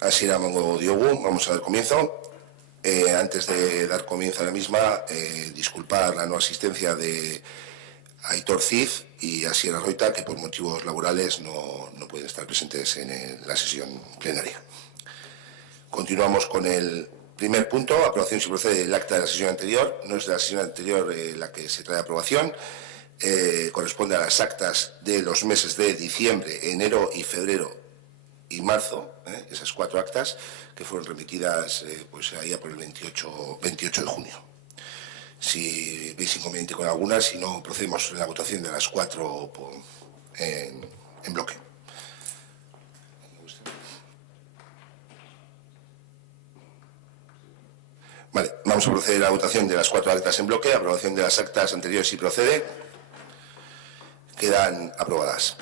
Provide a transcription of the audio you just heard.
Asiera emango diogu, vamos a dar comienzo. Antes de dar comienzo a la misma, disculpar la no asistencia de Aitor Cid y Asiera Roita, que por motivos laborales no pueden estar presentes en la sesión plenaria. Continuamos con el primer punto, aprobación si procede del acta de la sesión anterior. No es de la sesión anterior la que se trae a aprobación. Corresponde a las actas de los meses de diciembre, enero y febrero y marzo, esas 4 actas que fueron remitidas pues allá por el 28 de junio. Si veis inconveniente con algunas, si no, procedemos en la votación de las 4 en bloque. Vale, vamos a proceder a la votación de las 4 actas en bloque. Aprobación de las actas anteriores si procede. Quedan aprobadas.